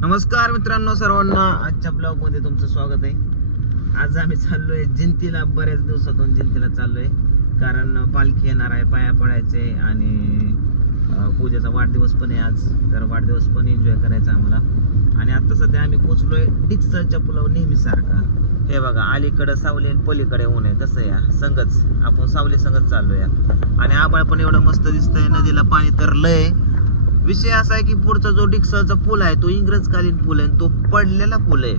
नमस्कार मित्रांनो सर्वांना. आजच्या ब्लॉगमध्ये तुमचं स्वागत आहे. आज आम्ही चाललोय जिंतीला. बऱ्याच दिवसातून जिंतीला चाललोय. कारण पालखी येणार आहे पाया पडायचे आणि पूजेचा वाढदिवस पण आहे आज. तर वाढदिवस पण एन्जॉय करायचा आम्हाला. आणि आता सध्या आम्ही पोचलोय डिक्सलच्या पुलावर नेहमी सारखा हे बघा अलीकडं सावली आणि पलीकडे ऊन आहे. कसं या? संगच. आपण सावली संगत चाललोय आणि आबाळ पण एवढं मस्त दिसतंय. नदीला पाणी तर लय विषय असा आहे की पुढचा जो डिक्सलचा पूल आहे तो इंग्रजकालीन पूल आहे आणि तो पडलेला पूल आहे.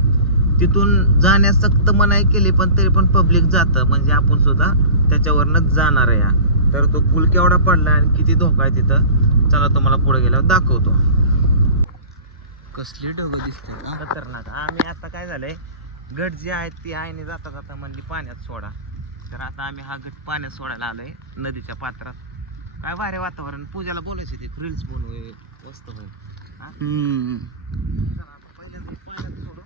तिथून जाण्यास सक्त मनाई केली पण तरी पण पब्लिक जातं. म्हणजे आपण सुद्धा त्याच्यावरनच जाणार आहे या. तर तो पूल केवढा पडला आणि किती धोका आहे तिथं? चला तुम्हाला पुढे गेल्यावर दाखवतो. कसली ढग दिसते खतरनाक. आम्ही आता काय झालंय? गट जे आहेत ती आईने जाता जाता म्हणली पाण्यात सोडा. तर आता आम्ही हा गट पाण्यात सोडायला आलोय नदीच्या पात्रात. काय भारी वातावरण. पूजाला बोलायचे ते रील्स बनवू वस्तू होईल. हा? चला आता पहिल्यांदा पाण्यात सोडू.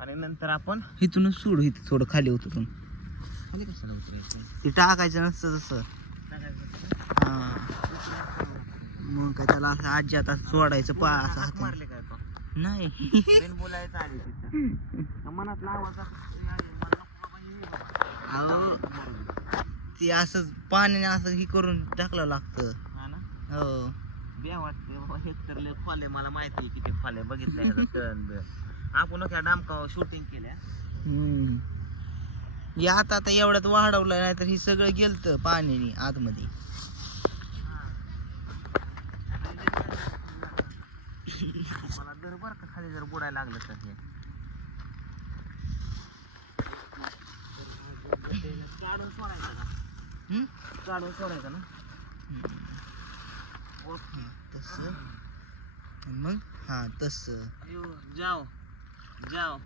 आणि नंतर आपण इथूनच सोडू इथे थोडं खाली उतरून. खाली कशाला उतरायचं? ते टाकायचं नसतं तसं. टाकायचं. हा. मग काय त्याला असं आजी आता सोडायचं पा असं हात हात मारले काय तो? नाही. बिन बोलायचं आली तिथं. मनातला आवाज असं, "ए, आई, मला नको बाबा, ये बाबा." अहो. ते असं पाण्याने असं हे करून टाकलं लागतं. हा ना? हो. बे वाटते हे तर लय खोले मला माहिती आहे किती खोले बघितलं ह्याचं तण बे. आपण त्या डामकावर शूटिंग केल्या. हम्म. हे आता आता एवढ्यात वाढवलं नाही तर हे सगळं गेलतं पाण्याने आतमध्ये. मला दर बर का खाली जर बुडायला लागलं तर हे. काढून सोडायचं का? काढून सोडायचं ना? हा, तसं. मग? हा तसं. जाओ जाओ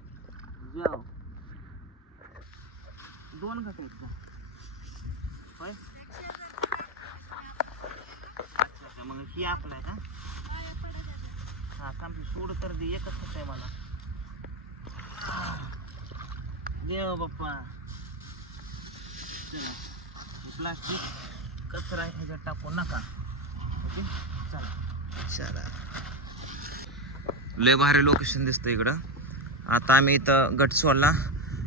जाओ दोन गट आहेत का होय? अच्छा अच्छा मग ही आपला आहे का? हा थांब सोड तर दे. एकच कसं आहे मला. देव बाप्पा. चला. प्लास्टिक कचरा ह्याच्यात टाकू नका. ओके? चला. चला. लय भारी लोकेशन दिसतं इकडं. आता आम्ही इथं गट सोडला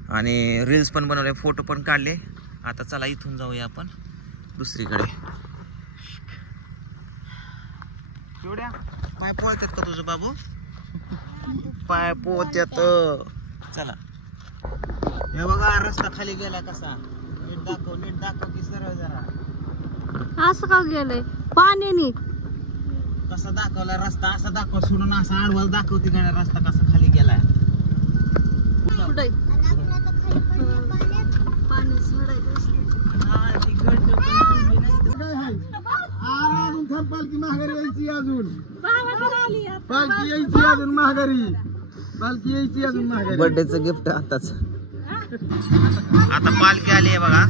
आणि रील्स पण बनवले फोटो पण काढले. आता चला इथून जाऊया आपण दुसरीकडे. पाय पोळतात का तुझं बाबू? पाय पोत्यात चला. हे बघा रस्ता खाली गेला कसा. दाखव नीट दाखव की सरळ जरा. असं का गेलंय? पाण्याने. कसा दाखवला रस्ता असा दाखव सोडून असा आडवा दाखवते गाड्या रस्ता कसा खाली गेलाय? कुठे पाणी सोडायचं. पालखी महागारी यायची अजून. पालखी यायची अजून महागारी पालखी यायची अजून महागारी बर्थडेचं गिफ्ट आताच. आता पालखी आली आहे बघा.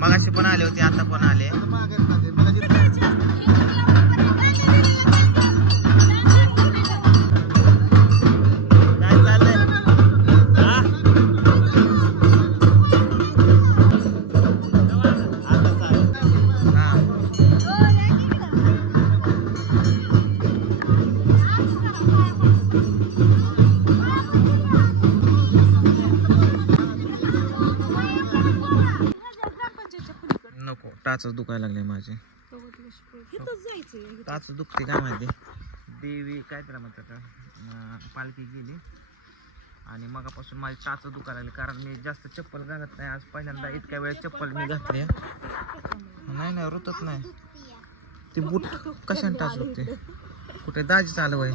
मगाशी पण आले होते आता पण आले. टाचच दुखायला लागले माझे. टाच दुखते काय माहिती. देवी काय त्याला म्हणतात पालखी गेली. आणि मगापासून माझी टाच दुखायला लागली कारण मी जास्त चप्पल घालत नाही. आज पहिल्यांदा इतक्या वेळ चप्पल मी घातली नाही नाही रुतत नाही. ती बूट कशाने टाच दुखते कुठे दाजी चालू आहे.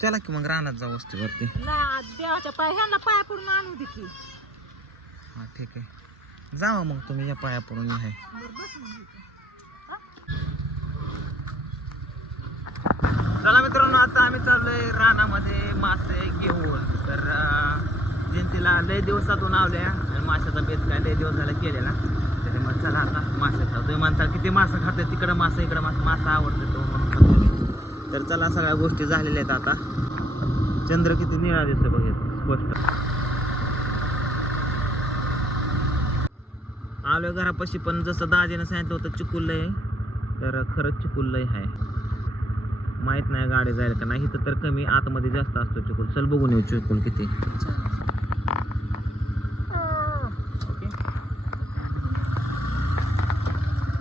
चला की मग रानात जाऊ वस्तीवरती नाही देवाच्या पाय ह्यांना पाया पडून आणू दे की. हा ठीक आहे. जावा मग तुम्ही या पाया पडून आहे चला मित्रांनो आता आम्ही चाललोय रानामध्ये मासे घेऊन तर जयंतीला लय दिवसातून आवल्या आणि माशाचा बेत काय लय दिवस झाला केलेला तरी मग चला आता मासे खातोय माणसाला किती मासं खाते तिकडं मासा इकडं मासं मासा आवडतं तो म्हणून तर चला सगळ्या गोष्टी झालेल्या आहेत आता चंद्र किती निळा दिसतो बघ स्पष्ट आलोय घरापाशी पण जसं दाजीनं सांगितलं होतं चिकुललंय तर खरंच चिकुललंय आहे. माहीत नाही गाडी जाईल का नाही इथं तर कमी आतमध्ये जास्त असतो चिकोल. चल बघून येऊ चिकोल किती.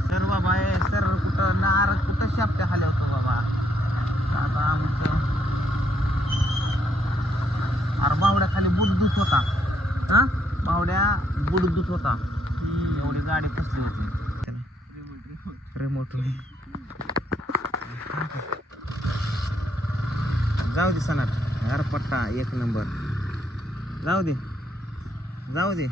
सर बाबा सर कुठं नार कुठं शापटे खाली होतो बाबा? आता आमचं. अरे बावड्या खाली बुडदूत होता. हा? बावड्या बुडदूत होता. गाडी फसली होती. रिमोट जाऊ दे सणात यार पट्टा एक नंबर. जाऊ दे. जाऊ दे.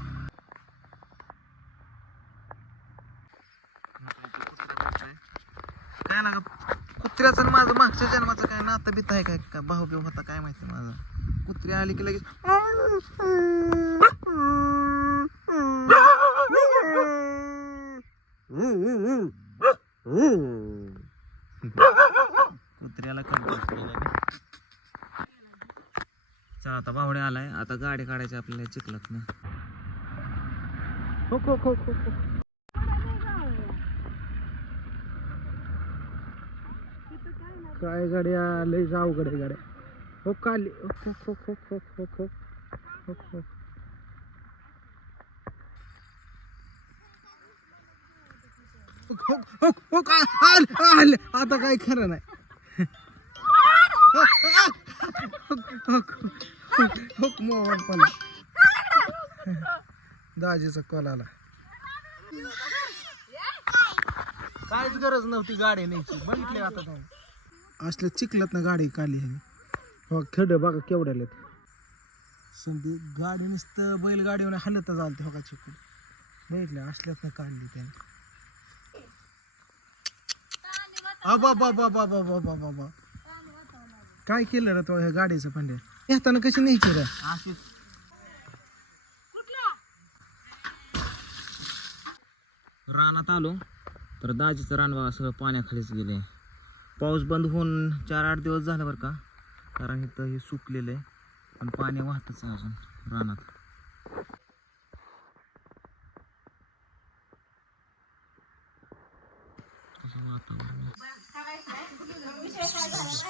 काय ना कुत्र्याचं आणि माझं मागच्या जन्माचं काय नातं बीत आहे काय? का भाऊ बिव होता काय माहिती माझं? कुत्री आली की लगेच कुत्र्याला चला आता बावडे आलाय आता गाडी काढायची आपल्याला चिखलत ना हो खो खो काय गाड्या लय अवघड आहे गाड्या हो काली खो खो खो खो खो खो खो आता काय खरं नाही. दाजीचा कॉल आला. काहीच गरज नव्हती गाडी न्यायची. बघितली आता तुम्ही असल्या चिखलत ना गाडी काली आहे हो खेड बघा केवढ्याला समधी गाडी नुसतं बैलगाडीवर हलत चालते हो का चिकून बघितलं असल्यात ना काढली त्याने. अबा बाबा बाबा बाबा बाबा काय केलं रे तो ह्या गाडीचं पंड्या येताना कशी न्यायची रे? अशीच रानात आलो तर दाजीचं रानवा सगळं पाण्याखालीच गेले. पाऊस बंद होऊन चार आठ दिवस झाले बरं का कारण इथं हे सुकलेलं आहे पण पाणी वाहतच आहे अजून रानात.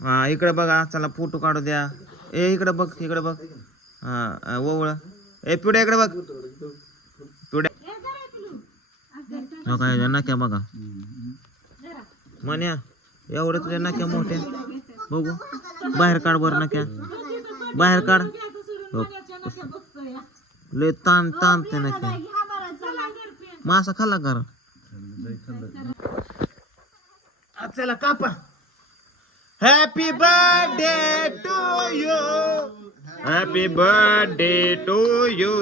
हा इकडे बघा चला फोटो काढू द्या. ए इकडे बघ इकडे बघ. हा ओवळ. ए पिढ्या इकडे बघ. पिढ्या काय नाक्या बघा. म्हण्या एवढं तुझ्या नाक्या मोठ्या. बघू. बाहेर काढ बर नाक्या. बाहेर काढ. हो. लय ताण ताण ते नाक्या. मासा खाल्ला करा चला कापा happy birthday to you happy birthday to you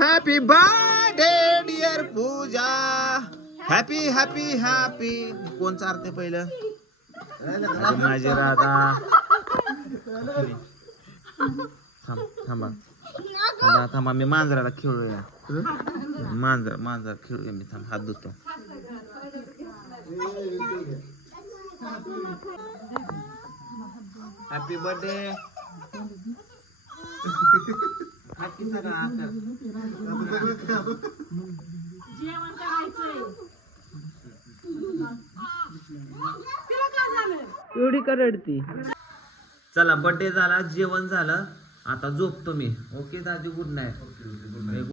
happy birthday dear Pooja happy happy happy कोण चारते पहिलं? माझी माझी राधा. थांब थांबा. थांबा थांबा. मी मांजराला खेळूया. मांजर मांजर खेळूया मी. थांब हात धुतो. हॅपी बर्थडे हॅपी सगळा जेवण करायचंय. एवढी का रडती चला बर्थडे झाला जेवण झालं. आता झोपतो मी. ओके दादी गुड नाईट